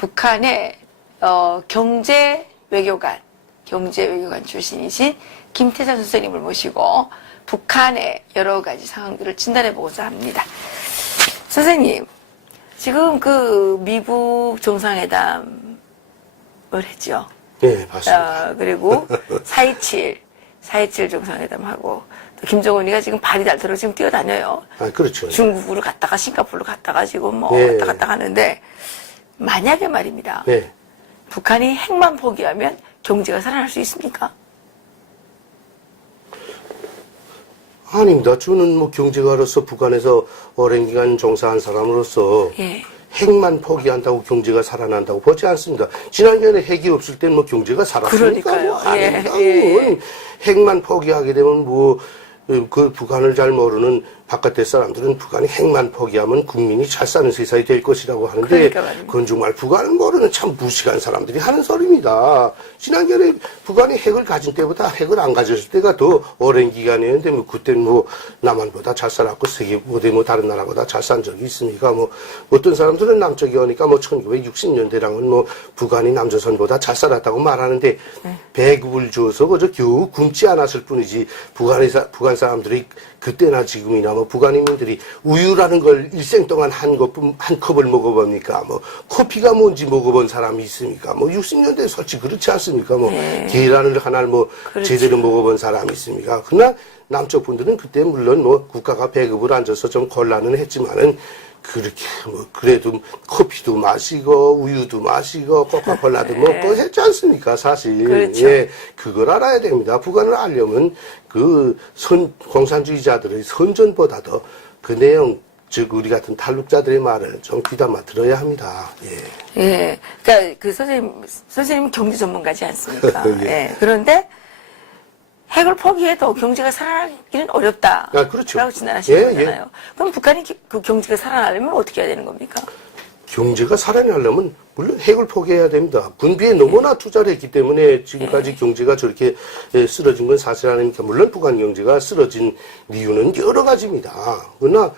북한의 경제 외교관 출신이신 김태선 선생님을 모시고 북한의 여러 가지 상황들을 진단해 보고자 합니다. 선생님, 지금 그 미국 정상회담을 했죠. 네, 맞습니다. 그리고 4.27 정상회담하고 또 김정은이가 지금 발이 닳도록 지금 뛰어다녀요. 아, 그렇죠. 중국으로 갔다가 싱가포르로 갔다가 지금 네. 왔다 갔다 하는데 만약에 말입니다. 네. 북한이 핵만 포기하면 경제가 살아날 수 있습니까? 아닙니다. 저는 뭐 경제가로서 북한에서 오랜 기간 종사한 사람으로서 예. 핵만 포기한다고 경제가 살아난다고 보지 않습니다. 지난번에 핵이 없을 땐 뭐 경제가 살았습니까? 그러니까요. 뭐 아닙니다. 예. 핵만 포기하게 되면 뭐 그 북한을 잘 모르는 바깥의 사람들은 북한이 핵만 포기하면 국민이 잘 사는 세상이 될 것이라고 하는데 그러니까 말입니다. 그건 정말 북한을 모르는 참 무식한 사람들이 하는 소리입니다. 지난번에 북한이 핵을 가진 때보다 핵을 안 가졌을 때가 더 오랜 기간이었는데 뭐 그때 뭐 남한보다 잘 살았고 세계 어디 뭐 다른 나라보다 잘 산 적이 있습니까? 뭐 어떤 사람들은 남쪽에 오니까 뭐 1960년대랑은 뭐 북한이 남조선보다 잘 살았다고 말하는데 배급을 줘서 그저 겨우 굶지 않았을 뿐이지 북한 사람들이 그때나 지금이나 뭐 북한인민들이 우유라는 걸 일생 동안 한 컵을 먹어봅니까? 뭐 커피가 뭔지 먹어본 사람이 있습니까? 뭐 60년대 솔직히 그렇지 않습니까? 뭐 계란을 하나를 뭐 그렇죠. 제대로 먹어본 사람이 있습니까? 그러나 남쪽 분들은 그때 물론 뭐 국가가 배급을 안 줘서 좀 곤란은 했지만은 그렇게 뭐 그래도 커피도 마시고 우유도 마시고 코카콜라도 먹고 했지 않습니까? 사실. 그렇죠. 예, 그걸 알아야 됩니다. 북한을 알려면 그 공산주의자들의 선전보다도 그 내용 즉 우리 같은 탈북자들의 말을 좀 귀담아 들어야 합니다. 예. 예. 그러니까 그 선생님은 경제 전문가지 않습니까? 예. 예. 그런데 핵을 포기해도 경제가 살아나기는 어렵다. 아, 그렇죠. 라고 진단하시는 예, 거잖아요. 그럼 북한이 그 경제가 살아나려면 어떻게 해야 되는 겁니까? 경제가 살아나려면 물론 핵을 포기해야 됩니다. 군비에 너무나 투자를 했기 때문에 지금까지 경제가 저렇게 쓰러진 건 사실 아닙니까? 물론 북한 경제가 쓰러진 이유는 여러 가지입니다. 그러나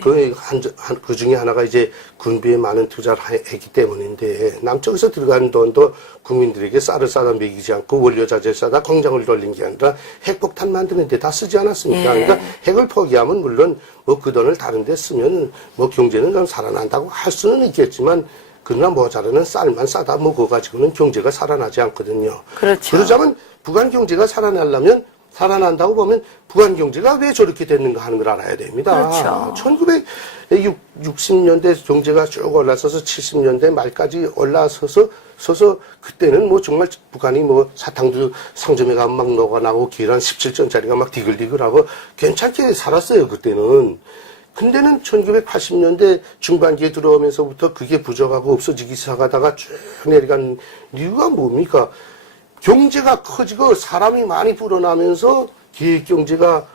그 중에 하나가 이제 군비에 많은 투자를 했기 때문인데 남쪽에서 들어간 돈도 국민들에게 쌀을 싸다 먹이지 않고 원료자재 싸다 공장을 돌린 게 아니라 핵폭탄 만드는 데 다 쓰지 않았습니까? 그러니까 핵을 포기하면 물론 뭐 그 돈을 다른 데 쓰면 뭐 경제는 좀 살아난다고 할 수는 있겠지만 그러나 모자라는 쌀만 싸다 먹어가지고는 경제가 살아나지 않거든요. 그렇죠. 그러자면 북한 경제가 살아나려면 살아난다고 보면 북한 경제가 왜 저렇게 됐는가 하는 걸 알아야 됩니다. 그렇죠. 1960년대 경제가 쭉 올라서서 70년대 말까지 올라서서 그때는 뭐 정말 북한이 뭐 사탕도 상점에 가면 막 녹아나고 계란 17전짜리가 막 디글디글하고 괜찮게 살았어요, 그때는. 근데는 1980년대 중반기에 들어오면서부터 그게 부족하고 없어지기 시작하다가 쭉 내려간 이유가 뭡니까? 경제가 커지고 사람이 많이 불어나면서 계획경제가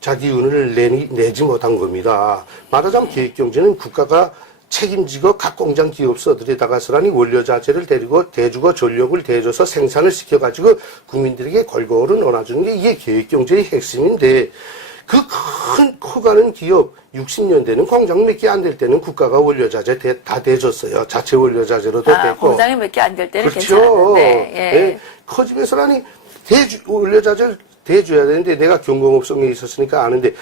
자기 운을 내지 못한 겁니다. 말하자면 계획경제는 국가가 책임지고 각 공장 기업소들에다가서라니 원료자재를 대주고 전력을 대줘서 생산을 시켜가지고 국민들에게 골고루 나눠주는 게 이게 계획경제의 핵심인데 그 커가는 기업 60년대는 공장 몇 개 안 될 때는 국가가 원료자재 다 대줬어요. 자체 원료자재로도 됐고. 공장이 몇 개 안 될 때는 그렇죠. 괜찮았는데. 예. 예. 커지면서라니 원료자재를 대줘야 되는데 내가 경공업성에 있었으니까 아는데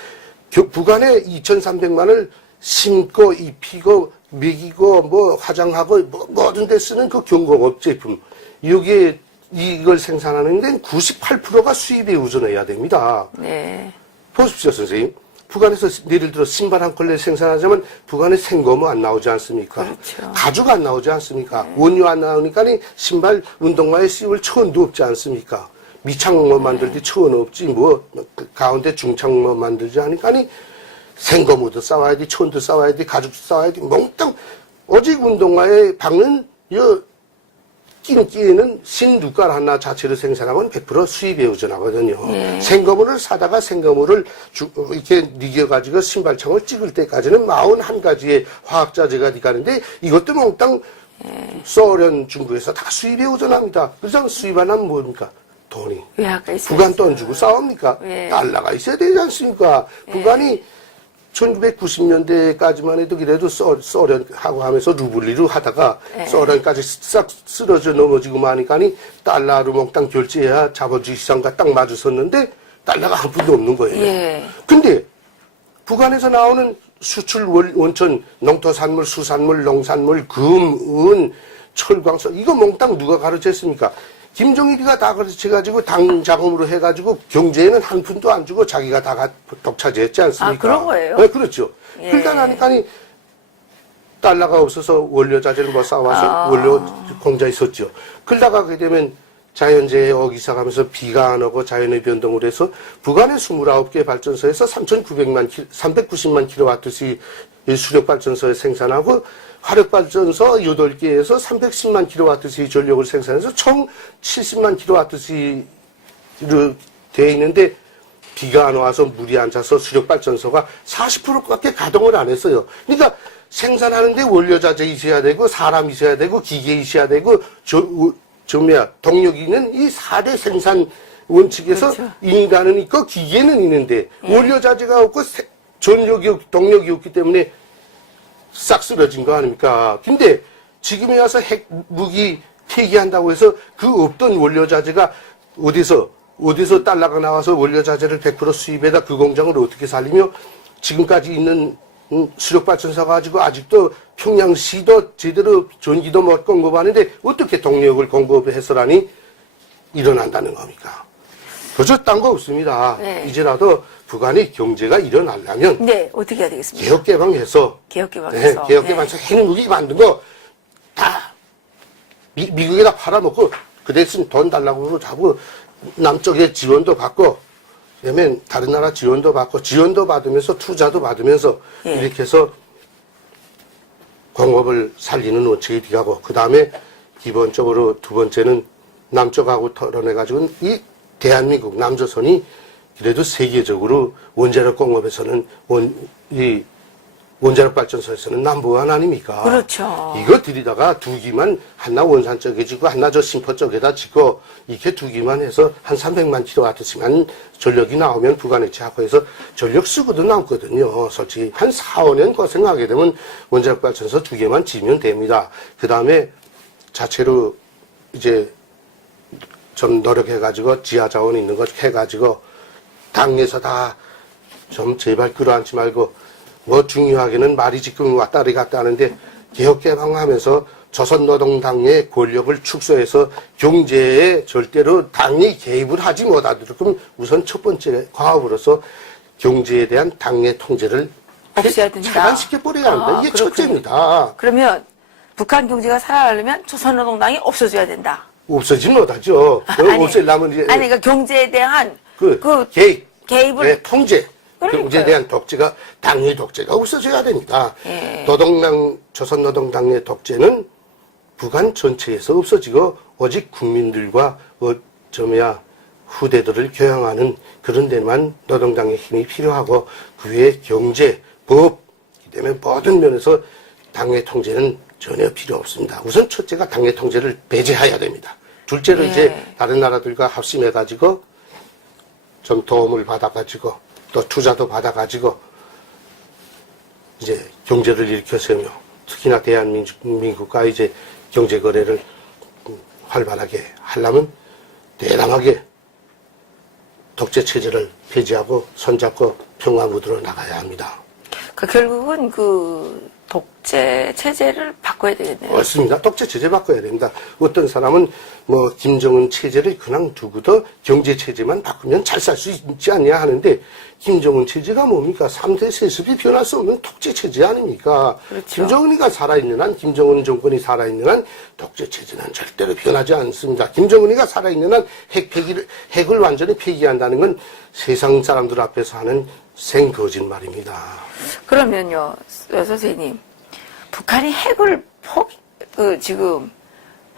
북한에 2,300만을 심고 입히고 먹이고 뭐 화장하고 뭐 모든 데 쓰는 그 경공업 제품 여기에 이걸 생산하는 데는 98%가 수입에 의존해야 됩니다. 네. 보십시오, 선생님. 북한에서 예를 들어 신발 한 켤레 생산하자면 북한에 생거무 안 나오지 않습니까? 그렇죠. 가죽 안 나오지 않습니까? 원료 안 나오니까 신발 운동화에 씌울 천도 없지 않습니까? 미창모 만들지 천 없지 뭐 가운데 중창모 만들지 하니까니 생거무도 싸와야 돼, 천도 싸와야 돼, 가죽도 싸와야 돼. 몽땅 오직 운동화에 박는 끼는 신두깔 하나 자체를 생산하면 100% 수입에 의존하거든요. 생거무를 사다가 생거무를 이렇게 니겨가지고 신발창을 찍을 때까지는 41가지의 화학자재가 들어가는데 이것도 몽땅 소련, 중국에서 다 수입에 의존합니다. 그래서 수입하면 뭡니까? 돈이. 외화가 있어요. 북한 돈 주고 싸웁니까? 달러가 있어야 되지 않습니까? 북한이 1990년대까지만 해도 그래도 소련하고 하면서 루블리로 하다가 소련까지 싹 쓰러져 넘어지고 마니까니 달러로 몽땅 결제해야 자본주의 시장과 딱 맞으섰는데 달러가 한 푼도 없는 거예요. 예. 근데 북한에서 나오는 수출 원천, 농토산물, 수산물, 농산물, 금, 은, 철광석 이거 몽땅 누가 가르쳤습니까? 김정일이가 다 가르쳐가지고 당 자금으로 해가지고 경제에는 한 푼도 안 주고 자기가 다 독차지했지 않습니까? 아, 그런 거예요? 네, 그렇죠. 예. 그러다 나니까 달러가 없어서 원료 자재를 못 사와서 원료 공장에 있었죠. 그러다가 그게 되면 자연재해 어기사 가면서 비가 안 오고 자연의 변동으로 해서 북한의 29개 발전소에서 390만 킬로와트시 수력 발전소에 생산하고 화력 발전소 8개에서 310만 킬로와트시 전력을 생산해서 총 70만 킬로와트시로 되어 있는데 비가 안 와서 물이 안 차서 수력 발전소가 40%밖에 가동을 안 했어요. 그러니까 생산하는데 원료 자재 있어야 되고 사람 있어야 되고 기계 있어야 되고 동력이 있는 이 4대 생산 원칙에서 그렇죠. 인간은 있고 기계는 있는데 원료 자재가 없고 동력이 없기 때문에 싹 쓰러진 거 아닙니까? 근데 지금에 와서 핵 무기 폐기한다고 해서 그 없던 원료 자재가 어디서 달러가 나와서 원료 자재를 100% 수입해다 그 공장을 어떻게 살리며 지금까지 있는 수력 발전소 가지고 아직도 평양시도 제대로 전기도 못 공급하는데 어떻게 동력을 공급해서라니 일어난다는 겁니까? 그저 딴 거 없습니다. 네. 이제라도 북한의 경제가 일어나려면 네, 어떻게 해야 되겠습니까? 개혁개방해서 개혁개방해서. 개혁개방해서 핵무기 만든 거 다 미국에다 팔아놓고 그 대신 돈 달라고 자고 남쪽에 지원도 받고 그다음에 다른 나라 지원도 받고 지원도 받으면서 투자도 받으면서 이렇게 해서 공업을 살리는 원칙이 뒤가고 그 다음에 기본적으로 두 번째는 남쪽하고 털어내가지고 이 대한민국 남조선이 그래도 세계적으로 원자력 공업에서는 이 원자력 발전소에서는 넘버원 아닙니까? 그렇죠. 이거 들이다가 두 기만 하나 원산 쪽에 지고 하나 저 심포 쪽에다 짓고 이렇게 두 기만 해서 한 300만 킬로와트씩만 전력이 나오면 북한에 제약해서 전력 쓰고도 남거든요. 솔직히 한 4, 5년 고생하게 되면 원자력 발전소 두 개만 지면 됩니다. 그 다음에 자체로 이제 좀 노력해가지고 지하 자원 있는 거 해가지고 당에서 다 좀 제발 끌어안지 말고 뭐 중요하게는 말이 지금 왔다리 갔다 하는데 개혁개방하면서 조선노동당의 권력을 축소해서 경제에 절대로 당이 개입을 하지 못하도록 우선 첫 번째 과업으로서 경제에 대한 당의 통제를 없애야 된다. 차단시켜버려야 한다. 이게 그렇군요. 첫째입니다. 그러면 북한 경제가 살아가려면 조선노동당이 없어져야 된다. 없어지지 못하죠. 없애려면 이제 그러니까 경제에 대한 개입을 네, 통제. 그러니까요. 경제에 대한 독재가 당의 독재가 없어져야 됩니다. 예. 조선노동당의 독재는 북한 전체에서 없어지고 오직 국민들과 후대들을 교양하는 그런 데만 노동당의 힘이 필요하고 그 외에 경제, 법, 그다음에 모든 면에서 당의 통제는 전혀 필요 없습니다. 우선 첫째가 당의 통제를 배제해야 됩니다. 둘째로 이제 다른 나라들과 합심해가지고 좀 도움을 받아가지고 또 투자도 받아가지고 이제 경제를 일으켜 세우며 특히나 대한민국과 이제 경제 거래를 활발하게 하려면 대담하게 독재 체제를 폐지하고 손잡고 평화무드로 나가야 합니다. 결국은 그 독재 체제를 바꿔야 되겠네요. 맞습니다. 독재 체제 바꿔야 됩니다. 어떤 사람은 뭐 김정은 체제를 그냥 두고도 경제 체제만 바꾸면 잘 살 수 있지 않냐 하는데 김정은 체제가 뭡니까? 3대 세습이 변할 수 없는 독재 체제 아닙니까? 그렇죠. 김정은이가 살아있는 한, 김정은 정권이 살아있는 한 독재 체제는 절대로 변하지 않습니다. 김정은이가 살아있는 한 핵을 완전히 폐기한다는 건 세상 사람들 앞에서 하는 생거짓말입니다. 그러면요, 선생님, 북한이 핵을 지금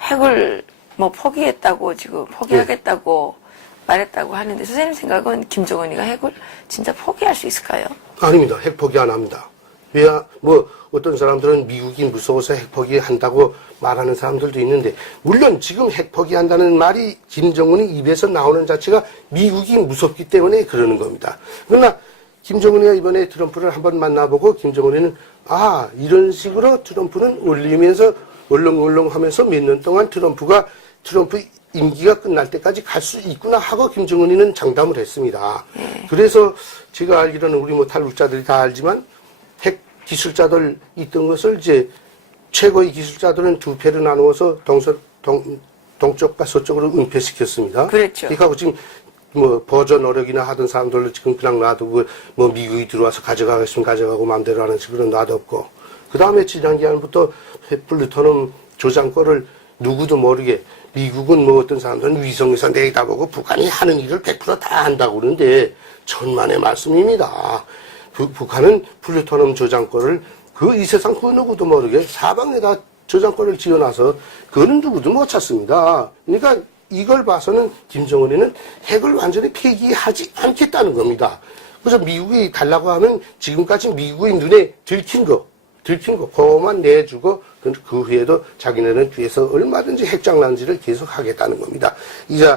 핵을 포기했다고 지금 포기하겠다고 말했다고 하는데 선생님 생각은 김정은이가 핵을 진짜 포기할 수 있을까요? 아닙니다. 핵 포기 안 합니다. 왜, 어떤 사람들은 미국이 무서워서 핵 포기한다고 말하는 사람들도 있는데, 물론 지금 핵 포기한다는 말이 김정은이 입에서 나오는 자체가 미국이 무섭기 때문에 그러는 겁니다. 그러나 김정은이가 이번에 트럼프를 한번 만나보고 김정은이는 이런 식으로 트럼프는 올리면서 얼렁얼렁하면서 몇 년 동안 트럼프 임기가 끝날 때까지 갈 수 있구나 하고 김정은이는 장담을 했습니다. 그래서 제가 알기로는 우리 뭐 탈북자들이 다 알지만 핵 기술자들 있던 것을 이제 최고의 기술자들은 두 패로 나누어서 동쪽과 서쪽으로 은폐시켰습니다. 그렇죠. 그러니까 지금 뭐 버저 노력이나 하던 사람들을 지금 그냥 놔두고 뭐 미국이 들어와서 가져가겠으면 가져가고 마음대로 하는 식으로 놔뒀고 그 다음에 지난 기한부터 플루토늄 조장거를 누구도 모르게 미국은 뭐 어떤 사람들은 위성에서 내다보고 북한이 하는 일을 100%다 한다고 그러는데 천만의 말씀입니다. 북한은 플루토늄 저장고를 이 세상 그 누구도 모르게 사방에다 저장고를 지어놔서 그거는 누구도 못 찾습니다. 그러니까 이걸 봐서는 김정은이는 핵을 완전히 폐기하지 않겠다는 겁니다. 그래서 미국이 달라고 하면 지금까지 미국의 눈에 들킨 거 그거만 내주고 그 후에도 자기네는 뒤에서 얼마든지 핵장난질을 계속 하겠다는 겁니다. 이제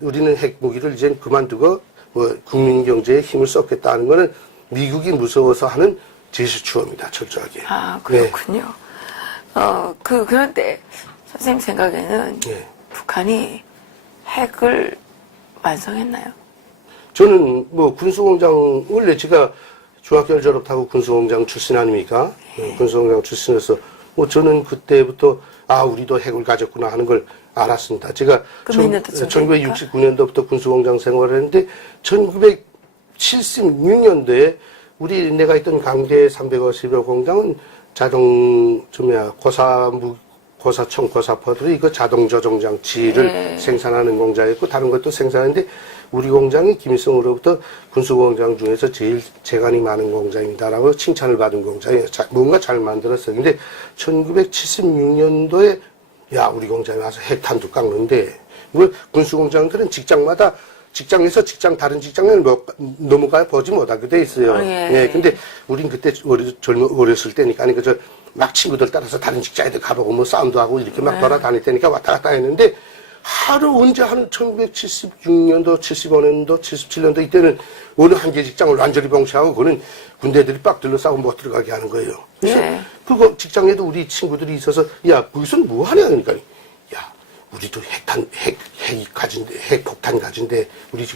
우리는 핵무기를 이제 그만두고 뭐 국민 경제에 힘을 쏟겠다는 거는 미국이 무서워서 하는 제스처입니다. 철저하게. 그렇군요. 네. 그런데 선생님 생각에는 네. 북한이 핵을 완성했나요? 저는 뭐 군수공장 원래 제가 중학교를 졸업하고 군수공장 출신 아닙니까? 군수공장 출신에서 뭐 저는 그때부터 우리도 핵을 가졌구나 하는 걸 알았습니다. 제가 1969년도부터 군수공장 생활을 했는데 1976년도에 내가 있던 강대 350여 공장은 고사청, 고사포들이 이거 자동 조종 장치를 생산하는 공장이었고 다른 것도 생산하는데 우리 공장이 김일성으로부터 군수공장 중에서 제일 재간이 많은 공장입니다라고 칭찬을 받은 공장이에요. 뭔가 잘 만들었어요. 근데 1976년도에 우리 공장에 와서 핵탄두 깎는데 군수공장들은 직장에서 다른 직장을 넘어가야 보지 못하게 돼 있어요. 근데 우린 그때 어렸을 때니까 막 친구들 따라서 다른 직장에도 가보고 뭐 싸움도 하고 이렇게 막 돌아다닐 때니까 왔다 갔다 했는데 언제 1976년도, 75년도, 77년도 이때는 어느 한 개 직장을 완전히 봉쇄하고 그거는 군대들이 빡 둘러싸고 못 들어가게 하는 거예요. 그래서 그거 직장에도 우리 친구들이 있어서 거기서는 뭐 하냐 그러니까 우리도 핵폭탄 가진데 우리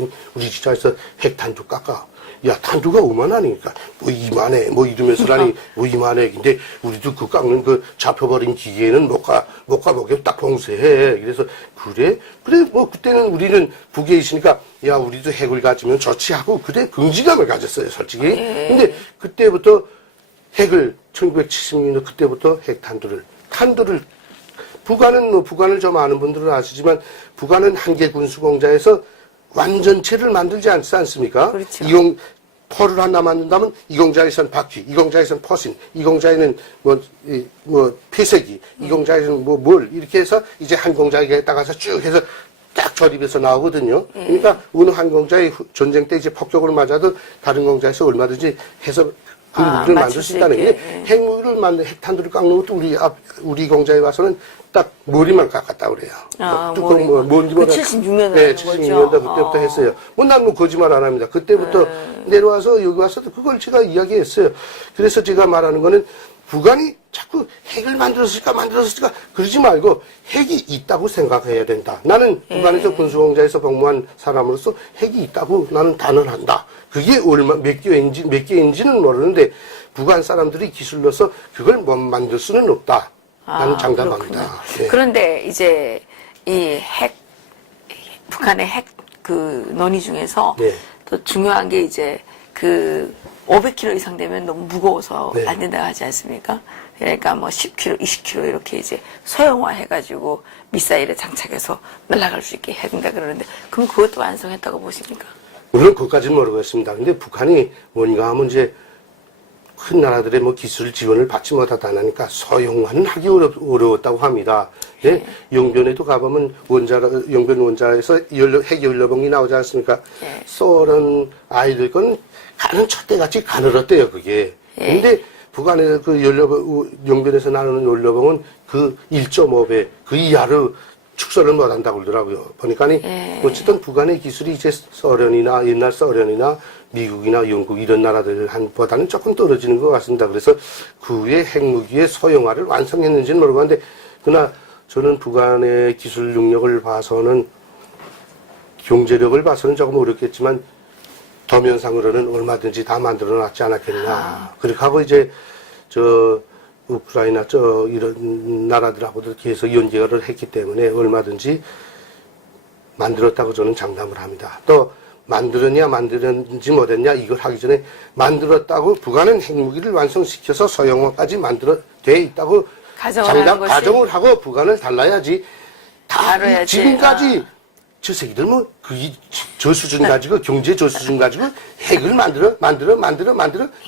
직장에서 핵탄두 깎아. 탄두가 오만하니까 뭐 이만해 이러면서라니 뭐 이만해. 근데 우리도 그 깎는 그 잡혀버린 기계는 못 가보게 딱 봉쇄해. 그래서 그래 뭐 그때는 우리는 북에 있으니까 우리도 핵을 가지면 좋지 하고 그래 긍지감을 가졌어요 솔직히. 근데 그때부터 1976년도 그때부터 탄두를 북한을 좀 아는 분들은 아시지만 북한은 한개 군수공장에서 완전체를 만들지 않지 않습니까? 그렇죠. 포를 하나 만든다면 이 공장에서는 바퀴, 이 공장에서는 포신, 이 공장에는 폐쇄기, 이 공장에서는 뭘 이렇게 해서 이제 한 공장에 따가서 쭉 해서 딱 조립해서 나오거든요. 그러니까 어느 한 공장이 전쟁 때 이제 폭격을 맞아도 다른 공장에서 얼마든지 해서 그 무기를 만들 수 있다는 게 핵무기를 핵탄두를 깎는 것도 우리 공장에 와서는 딱 머리만 깎았다 그래요. 뚜껑 뭔지 몰라. 76년도. 네, 76년도 그때부터 했어요. 난 거짓말 안 합니다. 그때부터 내려와서 여기 와서도 그걸 제가 이야기했어요. 그래서 제가 말하는 거는 북한이 자꾸 핵을 만들었을까 그러지 말고 핵이 있다고 생각해야 된다. 나는 북한에서 군수공장에서 복무한 사람으로서 핵이 있다고 나는 단언한다. 그게 몇 개인지는 모르는데 북한 사람들이 기술로서 그걸 못 만들 수는 없다. 나는 장담합니다. 네. 그런데 이제 북한의 핵 논의 중에서 또 중요한 게 이제 500km 이상 되면 너무 무거워서 안 된다고 하지 않습니까? 그러니까 뭐 10km, 20km 이렇게 이제 소형화 해가지고 미사일에 장착해서 날아갈 수 있게 해야 된다 그러는데 그럼 그것도 완성했다고 보십니까? 물론 그것까지는 모르겠습니다. 근데 북한이 뭔가 하면 이제 큰 나라들의 기술 지원을 받지 못하다니까 소형화는 하기 어려웠다고 합니다. 영변에도 가보면 영변 원자에서 핵 연료봉이 나오지 않습니까? 소련 아이들 건 가는 촛대같이 가늘었대요, 그게. 근데 북한에서 영변에서 나오는 연료봉은 그 1.5배, 그 이하로 축소를 못 한다고 그러더라고요. 보니까니 어쨌든 북한의 기술이 이제 소련이나 옛날 소련이나 미국이나 영국 이런 나라들 보다는 조금 떨어지는 것 같습니다. 그래서 그 후에 핵무기의 소형화를 완성했는지는 모르겠는데 그러나 저는 북한의 기술 능력을 봐서는 경제력을 봐서는 조금 어렵겠지만 도면상으로는 얼마든지 다 만들어 놨지 않았겠냐. 그렇게 하고 이제 우크라이나 이런 나라들하고도 계속 연계를 했기 때문에 얼마든지 만들었다고 저는 장담을 합니다. 또 만들었는지 못했냐 이걸 하기 전에 만들었다고 북한은 핵무기를 완성시켜서 소형화까지 돼 있다고 가정을 하고 북한을 달라야지. 지금까지 저 새끼들 저 수준 가지고 경제 저 수준 가지고 핵을 만들어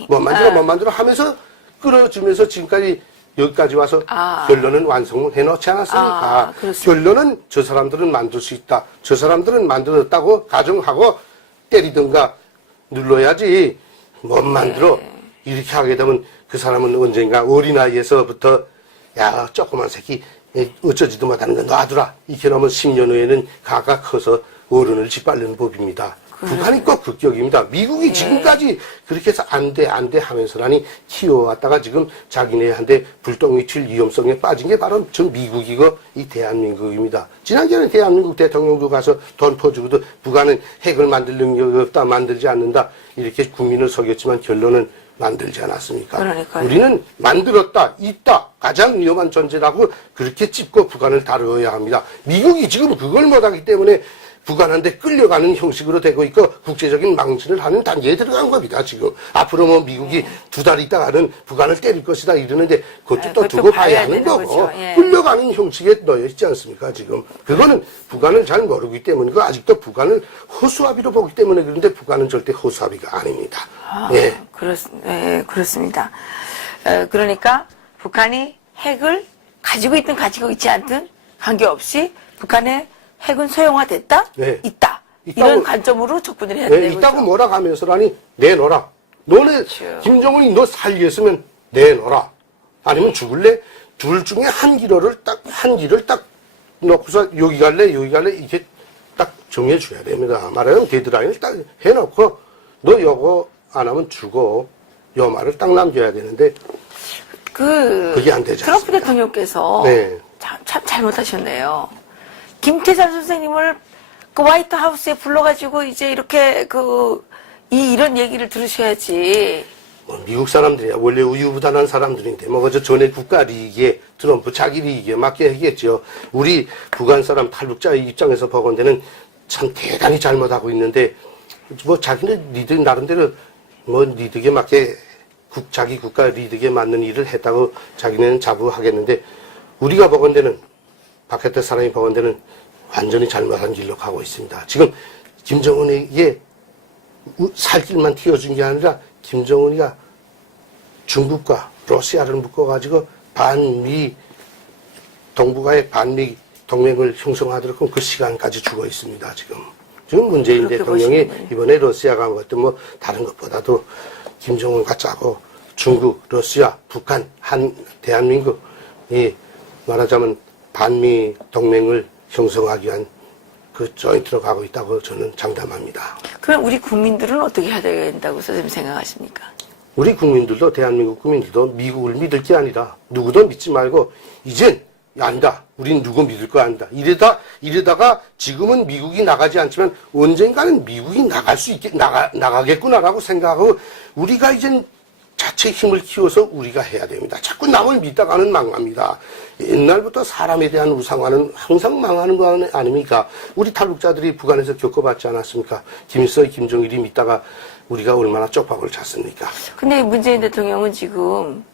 못 만들어 하면서 끌어주면서 지금까지 여기까지 와서 결론은 완성을 해놓지 않았습니까? 결론은 저 사람들은 만들 수 있다. 저 사람들은 만들었다고 가정하고 때리든가 눌러야지 못 만들어. 이렇게 하게 되면 그 사람은 언젠가 어린아이에서부터 야 조그만 새끼 어쩌지도 못하는 거 놔두라. 이렇게 놓으면 10년 후에는 가가 커서 어른을 짓밟는 법입니다. 북한이 꼭 극격입니다. 미국이 지금까지 그렇게 해서 안 돼 하면서라니 키워왔다가 지금 자기네한테 불똥이 튈 위험성에 빠진 게 바로 저 미국이고 이 대한민국입니다. 지난번에 대한민국 대통령도 가서 돈 퍼주고도 북한은 핵을 만들 능력이 없다, 만들지 않는다 이렇게 국민을 속였지만 결론은 만들지 않았습니까? 그러니까요. 우리는 만들었다, 있다, 가장 위험한 존재라고 그렇게 찝고 북한을 다루어야 합니다. 미국이 지금 그걸 못하기 때문에 북한한테 끌려가는 형식으로 되고 있고 국제적인 망신을 하는 단계에 들어간 겁니다. 지금 앞으로 뭐 미국이 2달 있다가는 북한을 때릴 것이다 이러는데 그것도 또 두고 봐야 하는 거고 끌려가는 형식에 놓여 있지 않습니까? 지금 그거는 북한을 잘 모르기 때문이고 아직도 북한을 허수아비로 보기 때문에 그런데 북한은 절대 허수아비가 아닙니다. 그렇습니다. 그러니까 북한이 핵을 가지고 있든 가지고 있지 않든 관계없이 북한의 핵은 소형화됐다? 있다. 이런 관점으로 접근을 해야 되는 거죠. 있다고 뭐라 하면서라니 내놓아라. 너네 김정은이 너 살겠으면 내놓아라. 아니면 죽을래? 둘 중에 한 길을 딱 놓고서 여기 갈래 이렇게 딱 정해줘야 됩니다. 말하자면 데드라인을 딱 해놓고 너 요거 안 하면 죽어. 요 말을 딱 남겨야 되는데 그게 안 되지 트럼프 않습니까? 대통령께서 참 잘못하셨네요. 김태산 선생님을 그 화이트하우스에 불러가지고 이제 이렇게 이런 얘기를 들으셔야지. 미국 사람들이야 원래 우유부단한 사람들인데 그저 전에 국가 리기에 트럼프 자기 리기에 맞게 하겠죠. 우리 북한 사람 탈북자의 입장에서 보건대는 참 대단히 잘못하고 있는데 자기네 니들 나름대로 니들에 맞게 자기 국가 리드에 맞는 일을 했다고 자기네는 자부하겠는데 우리가 보건대는 바깥에 사람이 보건대는 완전히 잘못한 길로 가고 있습니다. 지금 김정은에게 살 길만 틔워준 게 아니라 김정은이가 중국과 러시아를 묶어가지고 동북아의 반미 동맹을 형성하도록 그 시간까지 주고 있습니다. 지금 문재인 대통령이 이번에 러시아가 다른 것보다도 김정은과 짜고 중국, 러시아, 북한, 대한민국 말하자면 반미 동맹을 형성하기 위한 그 조인트로 가고 있다고 저는 장담합니다. 그럼 우리 국민들은 어떻게 해야 된다고 선생님 생각하십니까? 우리 국민들도 대한민국 국민들도 미국을 믿을 게 아니라 누구도 믿지 말고 이젠 아니다. 우린 누구 믿을 거 아니다. 이러다가 지금은 미국이 나가지 않지만 언젠가는 미국이 나가겠구나라고 생각하고 우리가 이젠 자체 힘을 키워서 우리가 해야 됩니다. 자꾸 남을 믿다가는 망합니다. 옛날부터 사람에 대한 우상화는 항상 망하는 거 아닙니까? 우리 탈북자들이 북한에서 겪어봤지 않았습니까? 김일성, 김정일이 믿다가 우리가 얼마나 쪽박을 찼습니까? 근데 문재인 대통령은 지금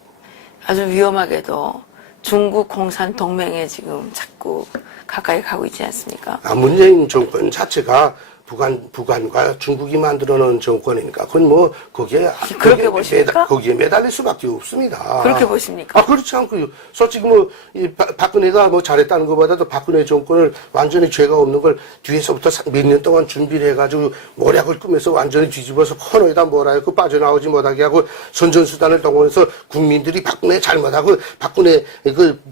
아주 위험하게도 중국 공산 동맹에 지금 자꾸 가까이 가고 있지 않습니까? 문재인 정권 자체가 북한과 중국이 만들어 놓은 정권이니까 그건 뭐 그렇게 보십니까? 거기에 매달릴 수밖에 없습니다. 그렇게 보십니까? 아, 그렇지 않고요. 솔직히 이 박근혜가 잘했다는 것보다도 박근혜 정권을 완전히 죄가 없는 걸 뒤에서부터 몇 년 동안 준비를 해가지고 모략을 꾸며서 완전히 뒤집어서 코너에다 몰아갖고 빠져나오지 못하게 하고 선전수단을 동원해서 국민들이 박근혜 잘못하고 박근혜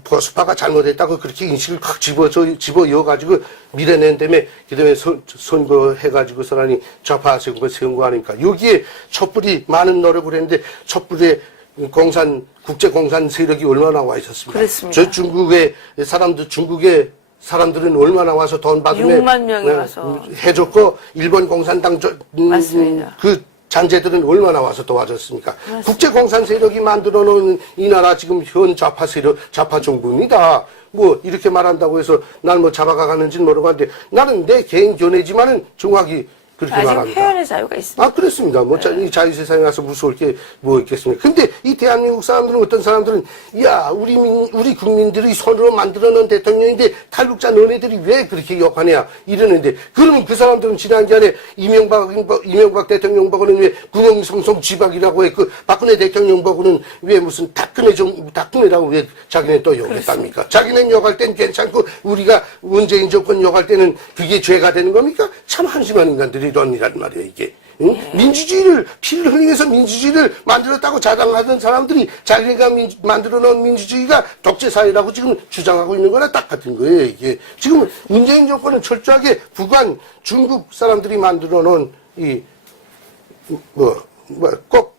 보수파가 잘못했다고 그렇게 인식을 확 집어 이어가지고 밀어낸 다음에 그다음에 선거해가지고 사람이 좌파 선거 세운 거 아닙니까? 여기에 촛불이 많은 노력을 했는데 촛불에 국제 공산 세력이 얼마나 와 있었습니까? 그렇습니다. 저 중국의 사람들은 얼마나 와서 돈 받으면 6만 명이 와서 해줬고 일본 공산당 맞습니다. 그 잔재들은 얼마나 와서 도와줬습니까? 국제 공산 세력이 만들어 놓은 이 나라 지금 현 좌파 세력, 좌파 정부입니다. 이렇게 말한다고 해서 날 잡아가는지는 모르겠는데 나는 내 개인 견해지만은 정확히 그렇게 아직 말합니다. 표현의 자유가 있습니다. 아, 그렇습니다. 이 자유세상에 와서 무서울 게 뭐 있겠습니까? 근데 이 대한민국 사람들은 어떤 사람들은, 야, 우리 국민들이 손으로 만들어 놓은 대통령인데 탈북자 너네들이 왜 그렇게 욕하냐? 이러는데, 그러면 그 사람들은 지난번에 이명박 대통령 보고는 왜 구멍성성 쥐박이라고 했고, 박근혜 대통령 보고는 왜 무슨 다크네라고 왜 자기네 또 욕했답니까? 자기는 욕할 땐 괜찮고, 우리가 문재인 정권 욕할 때는 그게 죄가 되는 겁니까? 참 한심한 인간들이 이란 말이에요, 이게. 응? 민주주의를, 피를 흘리면서 민주주의를 만들었다고 자랑하던 사람들이 자기가 만들어 놓은 민주주의가 독재사회라고 지금 주장하고 있는 거나 딱 같은 거예요, 이게. 지금 문재인 정권은 철저하게 북한, 중국 사람들이 만들어 놓은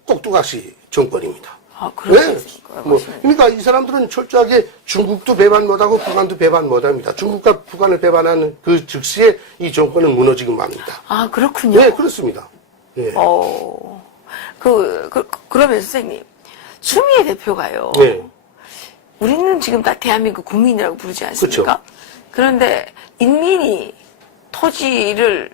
꼭두각시 정권입니다. 아, 그렇게 그러니까 이 사람들은 철저하게 중국도 배반 못하고 북한도 배반 못합니다. 중국과 북한을 배반하는 그 즉시에 이 정권은 무너지고 맙니다. 아, 그렇군요. 네, 그렇습니다. 네. 그러면 선생님, 추미애 대표가요. 네. 우리는 지금 다 대한민국 국민이라고 부르지 않습니까? 그렇죠. 그런데 인민이 토지를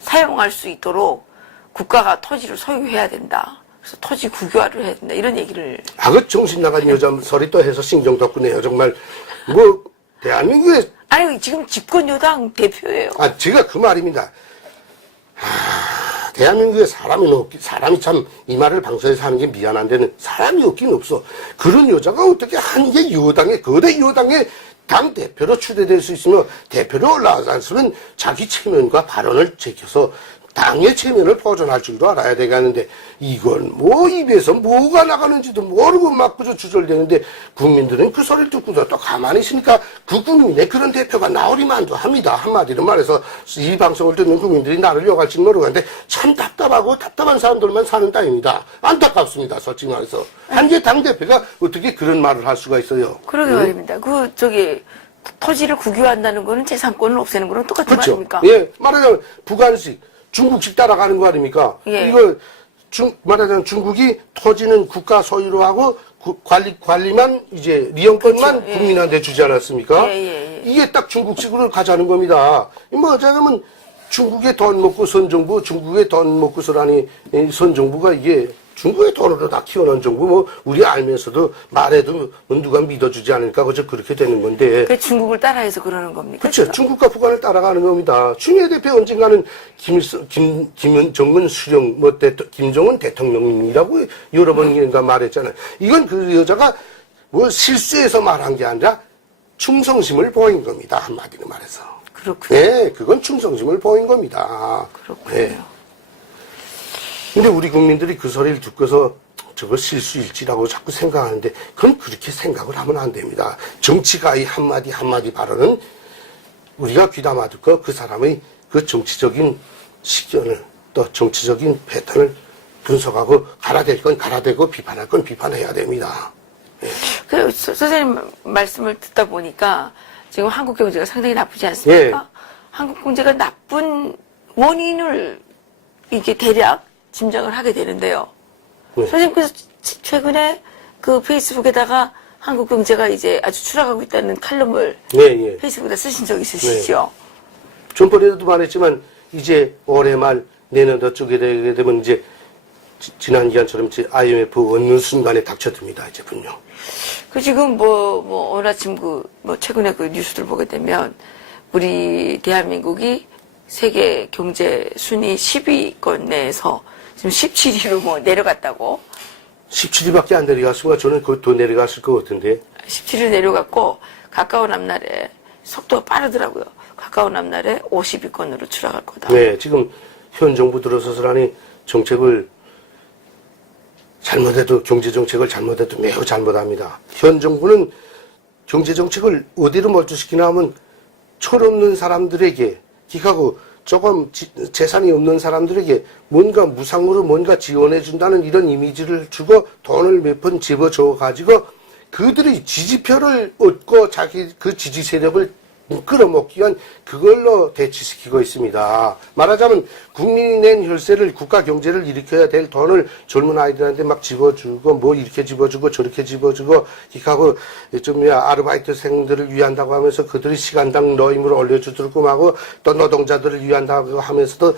사용할 수 있도록 국가가 토지를 소유해야 된다. 그래서 토지 국유화를 해야 된다. 이런 얘기를. 그 정신 나간 여자 소리 또 해서 신경덕분해요. 정말, 대한민국에. 아니, 지금 집권 여당 대표예요. 제가 그 말입니다. 대한민국에 사람이 참 이 말을 방송에서 하는 게 미안한데는 사람이 없긴 없어. 그런 여자가 어떻게 거대 여당의 당 대표로 추대될 수 있으며 대표로 올라왔으면 자기 체면과 발언을 제껴서 당의 체면을 보존할 줄도 알아야 되겠는데 이건 입에서 뭐가 나가는지도 모르고 막 그저 주절되는데 국민들은 그 소리를 듣고도 또 가만히 있으니까 그 국민의 그런 대표가 나오리만도 합니다. 한마디로 말해서 이 방송을 듣는 국민들이 나를 욕할지는 모르겠는데 참 답답한 사람들만 사는 땅입니다. 안타깝습니다. 솔직히 말해서. 한 개 당대표가 어떻게 그런 말을 할 수가 있어요. 그러게 말입니다. 토지를 국유한다는 거는 재산권을 없애는 거랑 똑같은 거 아닙니까? 예, 말하자면 북한식 중국식 따라가는 거 아닙니까? 예. 이거 말하자면 중국이 토지는 국가 소유로 하고 관리만 이제 리용권만 그렇죠. 예. 국민한테 주지 않았습니까? 예. 이게 딱 중국식으로 가자는 겁니다. 어쩌면 중국의 돈 먹고 선정부, 중국의 돈 먹고 서라니 선정부가 이게 중국의 돈으로 다 키워놓은 정부 우리 알면서도 말해도 누가 믿어주지 않을까 그저 그렇게 되는 건데. 그 중국을 따라해서 그러는 겁니까? 그렇죠. 중국과 북한을 따라가는 겁니다. 추미애 대표 언젠가는 김정은 수령 김정은 대통령이라고 여러 번인가 말했잖아요. 이건 그 여자가 실수해서 말한 게 아니라 충성심을 보인 겁니다. 한마디로 말해서. 그렇군요. 네, 그건 충성심을 보인 겁니다. 그렇군요. 네. 근데 우리 국민들이 그 소리를 듣고서 저거 실수일지라고 자꾸 생각하는데 그건 그렇게 생각을 하면 안 됩니다. 정치가의 한마디 발언은 우리가 귀담아 듣고 그 사람의 그 정치적인 식견을 또 정치적인 패턴을 분석하고 갈아댈 건 갈아대고 비판할 건 비판해야 됩니다. 네. 그리고 선생님 말씀을 듣다 보니까 지금 한국 경제가 상당히 나쁘지 않습니까? 예. 한국 경제가 나쁜 원인을 이게 대략 짐작을 하게 되는데요. 네. 선생님께서 최근에 그 페이스북에다가 한국 경제가 이제 아주 추락하고 있다는 칼럼을 예. 페이스북에다 쓰신 적 있으시죠? 전번에도 말했지만 이제 올해 말 내년도 쪽에 되게 되면 이제 지난 기간처럼 이제 IMF 얻는 순간에 닥쳐듭니다. 이제 분명. 지금 오늘 아침 최근에 그 뉴스들 보게 되면 우리 대한민국이 세계 경제 순위 10위권 내에서 지금 17위로 뭐 내려갔다고. 17위밖에 안 내려갔으면 저는 그거 더 내려갔을 것 같은데. 17위 내려갔고 가까운 앞날에 속도가 빠르더라고요. 가까운 앞날에 50위권으로 추락할 거다. 네, 지금 현 정부 들어서서라니 정책을 잘못해도 경제정책을 잘못해도 매우 잘못합니다. 현 정부는 경제정책을 어디로 몰두시키나 하면 철없는 사람들에게 기하고 조금 재산이 없는 사람들에게 뭔가 무상으로 뭔가 지원해준다는 이런 이미지를 주고 돈을 몇 번 집어줘 가지고 그들이 지지표를 얻고 자기 그 지지 세력을 끌어먹기 위한 그걸로 대치시키고 있습니다. 말하자면 국민이 낸 혈세를 국가 경제를 일으켜야 될 돈을 젊은 아이들한테 막 집어주고 뭐 이렇게 집어주고 저렇게 집어주고 하고 좀 아르바이트생들을 위한다고 하면서 그들이 시간당 노임을 올려주도록 하고 또 노동자들을 위한다고 하면서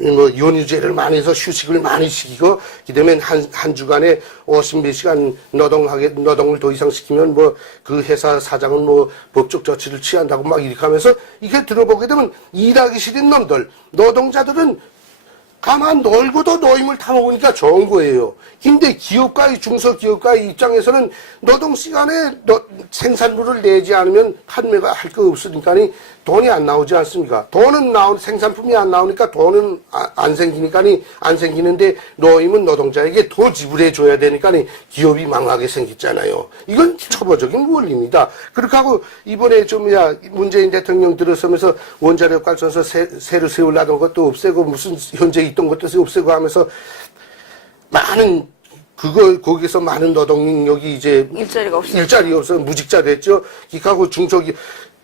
뭐 연휴제를 많이 해서 휴식을 많이 시키고 그다음에 한 주간에 50몇 시간 노동을 더 이상 시키면 뭐 그 회사 사장은 뭐 법적 조치를 취한다고 막 이렇게 하면서 이게 들어보게 되면 일하기 싫은 놈들, 노동자들은 가만 놀고도 노임을 타먹으니까 좋은 거예요. 근데 기업가의 중소기업가의 입장에서는 노동시간에 생산물을 내지 않으면 판매가 할 거 없으니까 돈이 안 나오지 않습니까? 돈은 생산품이 안 나오니까 돈은 안 생기니까 안 생기는데 노임은 노동자에게 더 지불해 줘야 되니까 기업이 망하게 생겼잖아요. 이건 초보적인 원리입니다. 그렇게 하고 이번에 문재인 대통령 들어서면서 원자력 발전소 새로 세우려던 것도 없애고 무슨 현재 있던 것도 없애고 하면서 많은 거기서 많은 노동력이 이제 일자리가 없어서 무직자 됐죠. 기하고 중소기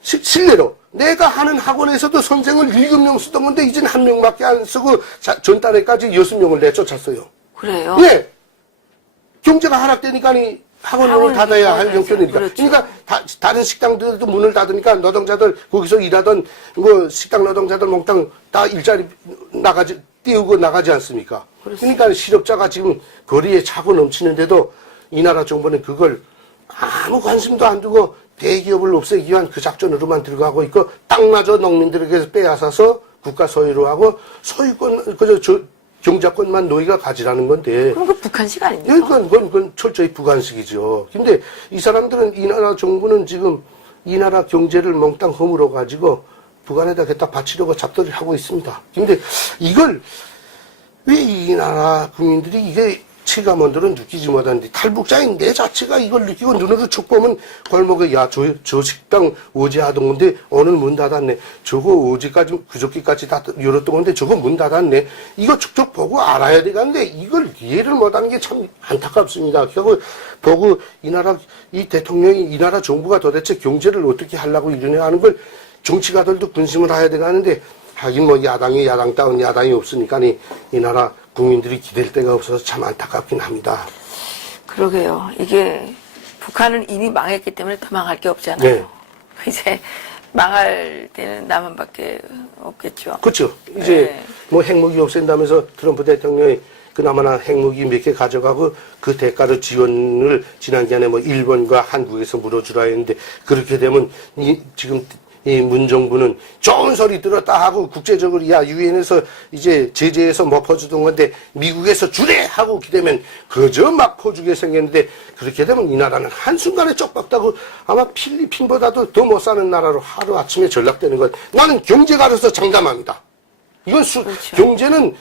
실례로 내가 하는 학원에서도 선생을 7명 쓰던 건데 이젠 1명밖에 안 쓰고 전달에까지 6명을 내쫓았어요. 그래요? 네. 경제가 하락되니까 학원을 닫아야 할 형편이니까. 그렇죠. 그러니까 다른 식당들도 문을 닫으니까 노동자들 거기서 일하던 뭐 식당 노동자들 몽땅 다 일자리 띄우고 나가지 않습니까? 그렇습니다. 그러니까 실업자가 지금 거리에 차고 넘치는데도 이 나라 정부는 그걸 아무 관심도 안 두고 대기업을 없애기 위한 그 작전으로만 들어가고 있고 땅마저 농민들에게서 빼앗아서 국가 소유로 하고 소유권, 경작권만 너희가 가지라는 건데. 그럼 그 북한식 아닙니까? 그건 철저히 북한식이죠. 근데 이 사람들은 이 나라 정부는 지금 이 나라 경제를 몽땅 허물어 가지고 북한에다 갖다 바치려고 잡들이를 하고 있습니다. 근데 이걸 왜 이 나라 국민들이 이게 체감원들은 느끼지 못하는데 탈북자인 내 자체가 이걸 느끼고 눈으로 쭉 보면 골목에 저 식당 어제 하던 건데 오늘 문 닫았네. 저거 어제까지 그저께까지 다 열었던 건데 저거 문 닫았네. 이거 쭉쭉 보고 알아야 되겠는데 이걸 이해를 못하는 게 참 안타깝습니다. 그리고 보고 이 대통령이 이 나라 정부가 도대체 경제를 어떻게 하려고 이러냐 하는 걸 정치가들도 근심을 해야 되겠는데 하긴 뭐 야당다운 야당이 없으니까 이 나라 국민들이 기댈 데가 없어서 참 안타깝긴 합니다. 그러게요. 이게 북한은 이미 망했기 때문에 더 망할 게 없잖아요. 네. 이제 망할 때는 남한밖에 없겠죠. 그렇죠. 이제 뭐 핵무기 없앤다면서 트럼프 대통령이 그나마나 핵무기 몇 개 가져가고 그 대가로 지원을 지난 기간에 뭐 일본과 한국에서 물어주라 했는데 그렇게 되면 지금 이 문정부는 좋은 소리 들었다 하고 국제적으로 유엔에서 이제 제재해서 못 퍼주던 건데 미국에서 주래 하고 기대면 그저 막 퍼주게 생겼는데 그렇게 되면 이 나라는 한순간에 쪽박다고 아마 필리핀보다도 더 못 사는 나라로 하루아침에 전락되는 것. 나는 경제가로서 장담합니다. 이건 그렇죠. 경제는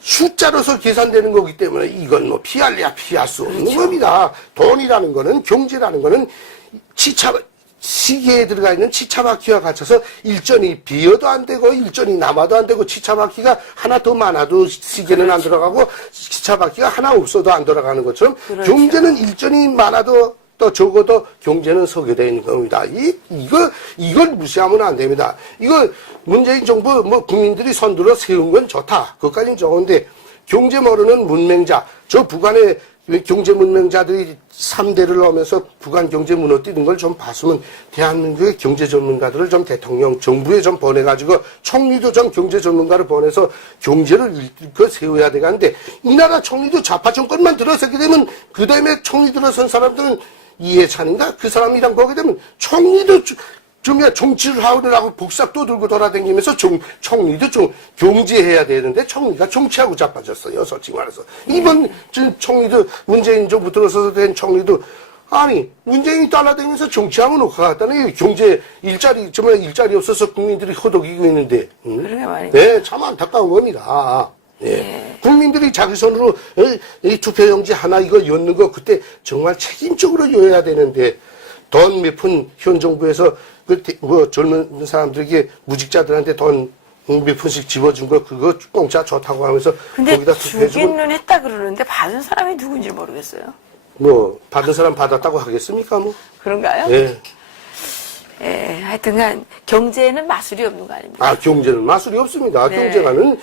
숫자로서 계산되는 거기 때문에 이건 뭐 피할 수 없는 그렇죠. 겁니다. 돈이라는 거는 경제라는 거는 시계에 들어가 있는 치차바퀴와 같아서 일전이 비어도 안 되고 일전이 남아도 안 되고 치차바퀴가 하나 더 많아도 시계는 그렇죠. 안 돌아가고 치차바퀴가 하나 없어도 안 돌아가는 것처럼 그렇죠. 경제는 일전이 많아도 또 적어도 경제는 서게 되어 있는 겁니다. 이걸 무시하면 안 됩니다. 이거 문재인 정부 뭐 국민들이 손들어 세운 건 좋다. 그것까지는 좋은데 경제 모르는 문맹자, 저 북한의 경제 문맹자들이 3대를 오면서 북한 경제 무너뜨리는 걸 좀 봤으면 대한민국의 경제 전문가들을 좀 대통령 정부에 좀 보내가지고 총리도 좀 경제 전문가를 보내서 경제를 세워야 되겠는데 이 나라 총리도 좌파 정권만 들어서게 되면 그 다음에 총리 들어선 사람들은 이해찬인가 그 사람이랑 보게 되면 총리도 좀 정치를 하느라고 복싹도 들고 돌아다니면서 총리도 좀 경제해야 되는데 총리가 정치하고 자빠졌어요. 솔직히 말해서. 이번 총리도 문재인 정부 들어서서 된 총리도 아니 문재인이 따라다니면서 정치하면 놓고 갔다니 경제 일자리 정말 일자리 없어서 국민들이 허덕이고 있는데. 그러게 말이죠. 네, 참 안타까운 겁니다. 예. 국민들이 자기 손으로 이 투표용지 하나 이거 였는 거 그때 정말 책임적으로 여야 되는데 돈 몇 푼 현 정부에서 뭐 젊은 사람들에게 무직자들한테 돈 몇 푼씩 집어준 거 그거 공짜 좋다고 하면서 근데 거기다 투표해주고 주기는 했다 그러는데 받은 사람이 누군지 모르겠어요. 뭐 받은 사람 받았다고 하겠습니까 뭐? 그런가요? 예. 예, 하여튼간 경제에는 마술이 없는 거 아닙니까? 아 경제는 마술이 없습니다. 네. 경제가는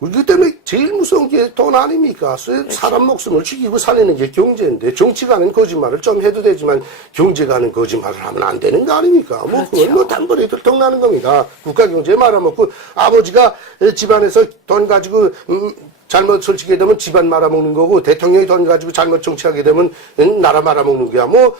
우리 때문에 제일 무서운 게 돈 아닙니까? 사람 목숨을 죽이고 살리는 게 경제인데 정치가는 거짓말을 좀 해도 되지만 경제가는 거짓말을 하면 안 되는 거 아닙니까? 뭐 그렇죠. 그건 뭐 단번에 들통나는 겁니다. 국가 경제 말아먹고 아버지가 집안에서 돈 가지고 잘못 설치게 되면 집안 말아먹는 거고 대통령이 돈 가지고 잘못 정치하게 되면 나라 말아먹는 거야. 뭐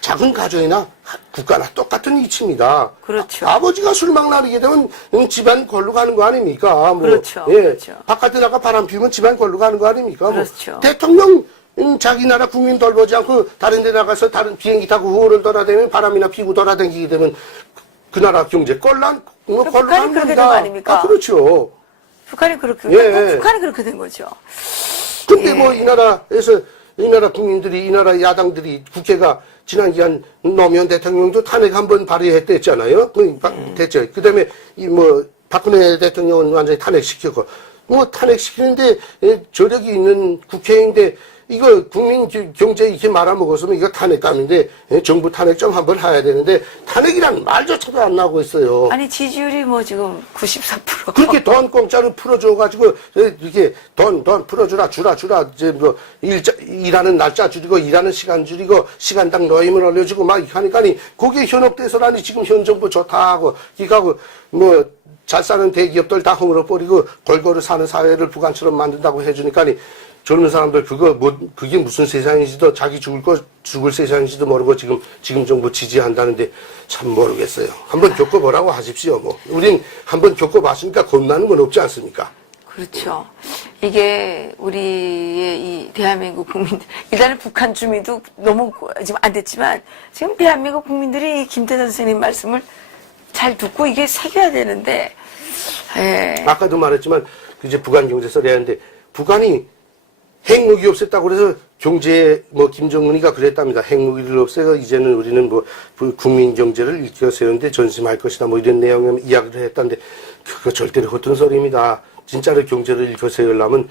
작은 가정이나 국가나 똑같은 이치입니다. 그렇죠. 아버지가 술막 나리게 되면 집안 걸로 가는 거 아닙니까? 뭐, 그렇죠. 예, 그렇죠. 바깥에 나가 바람 피우면 집안 걸로 가는 거 아닙니까? 그렇죠. 뭐, 대통령 자기 나라 국민 돌보지 않고 다른 데 나가서 다른 비행기 타고 후호를 돌아다니면 바람이나 피고 돌아다니게 되면 그 나라 경제 꼴랑 뭐 걸로 북한이 가는 그렇게 겁니다. 된 거 아닙니까? 아, 그렇죠. 북한이 그렇게, 예. 북한이 그렇게 된 거죠. 근데 예. 뭐 이 나라에서 이 나라 국민들이 이 나라 야당들이 국회가 지난 기한 노무현 대통령도 탄핵 한번 발의했댔잖아요. 됐죠. 그다음에 이 뭐 박근혜 대통령은 완전히 탄핵시켰고 뭐 탄핵시키는데 저력이 있는 국회인데 이거 국민 경제 이렇게 말아먹었으면 이거 탄핵감인데 정부 탄핵 좀 한번 해야 되는데 탄핵이란 말조차도 안 나오고 있어요. 아니 지지율이 뭐 지금 94%. 그렇게 돈 공짜로 풀어줘가지고 이렇게 돈 풀어주라 주라 이제 뭐 일하는 날짜 줄이고 일하는 시간 줄이고 시간당 노임을 올려주고 막 이렇게 하니까니 거기에 현혹돼서라니 지금 현 정부 좋다 하고 이거하고 뭐 잘 사는 대기업들 다 허물어버리고 골고루 사는 사회를 북한처럼 만든다고 해주니까니 젊은 사람들 그게 무슨 세상인지도 자기 죽을 세상인지도 모르고 지금 정부 지지한다는데 참 모르겠어요. 한번 겪어보라고 하십시오. 뭐 우린 한번 겪어봤으니까 겁나는 건 없지 않습니까? 그렇죠. 이게 우리의 이 대한민국 국민들, 일단은 북한 주민도 너무 지금 안 됐지만 지금 대한민국 국민들이 김태선 선생님 말씀을 잘 듣고 이게 새겨야 되는데, 예. 아까도 말했지만 이제 북한 경제설이 하는데 북한이 핵무기 없앴다고 그래서 경제 뭐 김정은이가 그랬답니다. 핵무기를 없애고 이제는 우리는 뭐 국민 경제를 일으켜 세우는데 전심할 것이다 뭐 이런 내용의 이야기를 했다는데 그거 절대로 헛된 소리입니다. 진짜로 경제를 일으켜 세우려면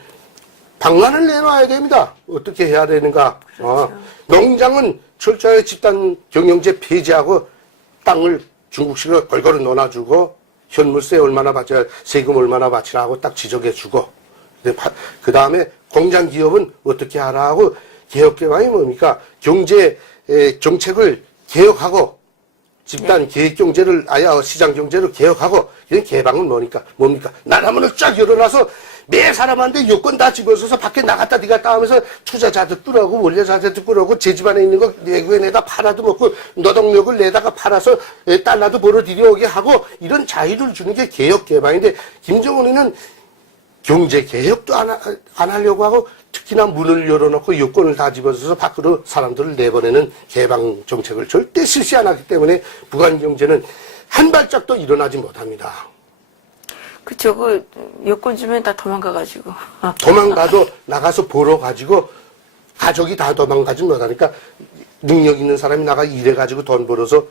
방안을 내놔야 됩니다. 어떻게 해야 되는가. 그렇죠. 농장은 철저하게 집단 경영제 폐지하고 땅을 중국식으로 골고루 넣어주고 현물세 얼마나 바쳐야 세금 얼마나 바치라 하고 딱 지적해주고 그 다음에 공장 기업은 어떻게 하라 하고 개혁 개방이 뭡니까? 경제 정책을 개혁하고 집단 계획 경제를 아예 시장 경제를 개혁하고 이런 개방은 뭡니까? 나라문을 쫙 열어놔서 매 사람한테 여권 다 집어서서 밖에 나갔다 들어갔다 하면서 투자자도 끌어오고 원료자재도 끌어오고 제 집안에 있는 거 외국에 내다 팔아도 먹고 노동력을 내다가 팔아서 달러도 벌어 들여오게 하고 이런 자유를 주는 게 개혁 개방인데 김정은이는 경제 개혁도 안 하려고 하고 특히나 문을 열어놓고 여권을 다 집어서서 밖으로 사람들을 내보내는 개방 정책을 절대 실시 안 하기 때문에 북한 경제는 한 발짝도 일어나지 못합니다. 그쵸. 그 여권 주면 다 도망가가지고. 도망가도 나가서 벌어가지고 가족이 다 도망가지 못하니까 능력 있는 사람이 나가 일해가지고 돈 벌어서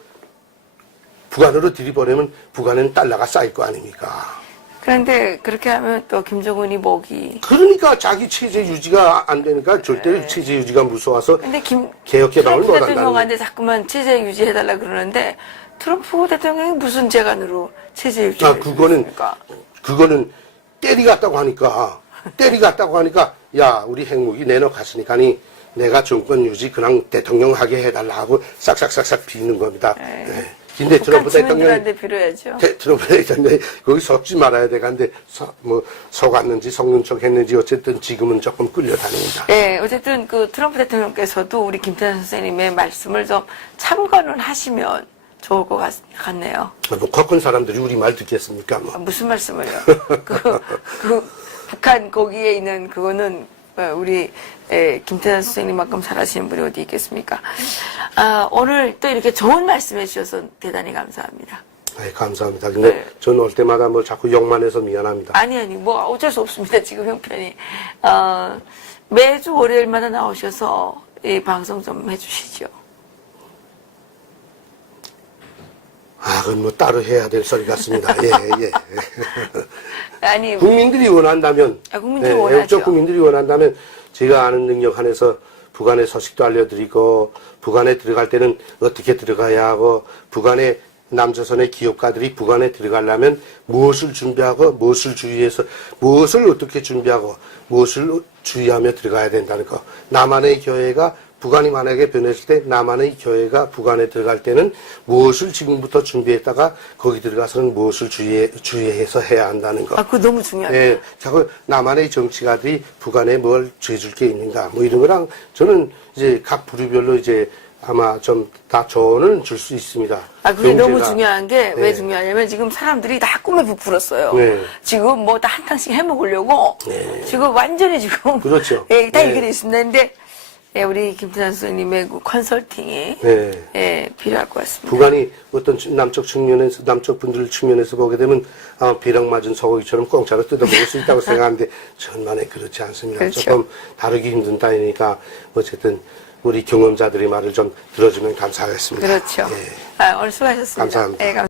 북한으로 들이보내면 북한에는 달러가 쌓일 거 아닙니까? 그런데 그렇게 하면 또 김정은이 목이. 그러니까 자기 체제 유지가 안 되니까 절대로 체제 유지가 무서워서 근데 개혁 개방을 트럼프 못한다는 대통령한테 자꾸만 체제 유지해달라 그러는데 트럼프 대통령이 무슨 재간으로 체제 유지를 해주겠습니까? 그거는 때리 같다고 하니까 야 우리 핵무기 내놓 갔으니까니 내가 정권 유지 그냥 대통령 하게 해달라 하고 싹싹싹싹 비는 겁니다. 네. 근데 트럼프 대통령이 빌어야죠. 트럼프 대통령이 거기 속지 말아야 돼. 근데 속았는지 속는 척 했는지 어쨌든 지금은 조금 끌려다닙니다. 네, 어쨌든 그 트럼프 대통령께서도 우리 김태선 선생님의 말씀을 좀 참고는 하시면 좋을 것 같네요. 뭐 거큰 사람들이 우리 말 듣겠습니까? 뭐. 무슨 말씀을요? 그 북한 거기에 있는 그거는 우리 김태환 선생님만큼 잘하시는 분이 어디 있겠습니까? 오늘 또 이렇게 좋은 말씀해 주셔서 대단히 감사합니다. 네, 감사합니다. 근데 저는 올 때마다 뭐 자꾸 욕만 해서 미안합니다. 아니 뭐 어쩔 수 없습니다. 지금 형편이 매주 월요일마다 나오셔서 이 방송 좀 해주시죠. 그건 뭐 따로 해야 될 소리 같습니다. 예, 예. 아니 국민들이 원한다면, 국민들이 원하죠. 애국적 국민들이 원한다면 제가 아는 능력 안에서 북한의 소식도 알려드리고 북한에 들어갈 때는 어떻게 들어가야 하고 북한의 남조선의 기업가들이 북한에 들어가려면 무엇을 준비하고 무엇을 주의해서 무엇을 어떻게 준비하고 무엇을 주의하며 들어가야 된다는 거. 남한의 교회가 북한이 만약에 변했을 때 남한의 교회가 북한에 들어갈 때는 무엇을 지금부터 준비했다가 거기 들어가서는 무엇을 주의해서 해야 한다는 거. 그거 너무 중요해요. 예, 자꾸 남한의 정치가들이 북한에 뭘 죄줄 게 있는가 뭐 이런 거랑 저는 이제 각 부류별로 이제 아마 좀 다 조언을 줄 수 있습니다. 그게 너무 경제가. 중요한 게 왜 네. 중요하냐면 지금 사람들이 다 꿈에 부풀었어요. 네. 지금 뭐 다 한탕씩 해먹으려고 지금 완전히 지금 그렇죠. 다 네. 이렇게 돼 있습니다. 근데 우리 김태환 선생님의 그 컨설팅이 필요할 것 같습니다. 북한이 어떤 남쪽 측면에서 남쪽 분들 측면에서 보게 되면 비랑 맞은 소고기처럼 공짜로 뜯어먹을 수 있다고 생각하는데 천만에 그렇지 않습니다. 그렇죠. 조금 다루기 힘든 따위니까 어쨌든 우리 경험자들의 말을 좀 들어주면 감사하겠습니다. 그렇죠. 예. 오늘 수고하셨습니다. 감사합니다. 네,